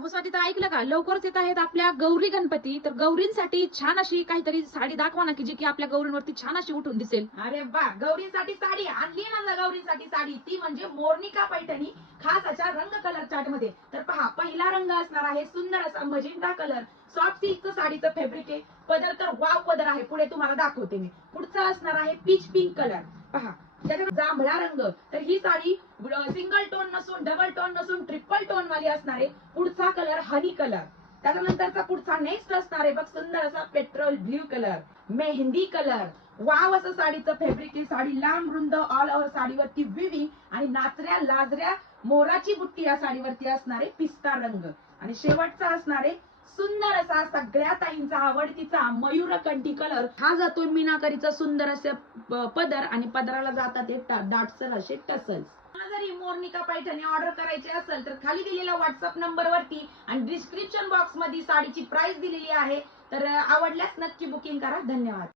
अहो स्वाती ताई, ऐकलं का? लवकरच येत आहेत आपल्या गौरी गणपती. तर गौरींसाठी छान अशी काहीतरी साडी दाखवा ना, की जी की आपल्या गौरींवरती छान अशी उठून दिसेल. अरे वा, गौरींसाठी साडी आणली ना, गौरींसाठी साडी ती म्हणजे मोरनिका पैठणी, खास अशा रंग कलर चार्ट मध्ये. तर पहा, पहिला रंग असणार आहे सुंदर असा मजेंटा कलर. सॉफ्ट सिल्कचं साडीचं फॅब्रिक आहे. पदर तर वाव पदर आहे. पुढे तुम्हाला दाखवते मी. पुढचा असणार आहे पीच पिंक कलर. पहा, त्याच्याकडे जांभळा रंग. तर ही साडी सिंगल टोन नसून, डबल टोन नसून, ट्रिपल टोन वाली असणार आहे. पुढचा कलर हनी कलर. त्याच्यानंतरचा पुढचा नेक्स्ट असणार आहे बघ, सुंदर असा petrol blue colour, mehndi colour. Wow असं साडीचं फॅब्रिक आहे. साडी लांब रुंद ऑल ओव्हर साडीवरती विविंग आणि नाचऱ्या लाजऱ्या मोराची बुट्टी या साडीवरती असणार आहे पिस्ता रंग. आणि शेवटचा असणार आहे सुंदर असा सगळ्या ताईंचा आवडतीचा मयूरकंठी कलर. हा जातो मीनाकरीचा सुंदर असं पदर आणि पदराला जातात ते दाटसर असे टसल्स. जरी मोरनिका पैठणी ऑर्डर करायची असेल तर खाली दिलेल्या व्हॉट्सअप नंबरवरती आणि डिस्क्रिप्शन बॉक्स मध्ये साडीची प्राइस दिलेली आहे. तर आवडल्यास नक्की बुकिंग करा. धन्यवाद.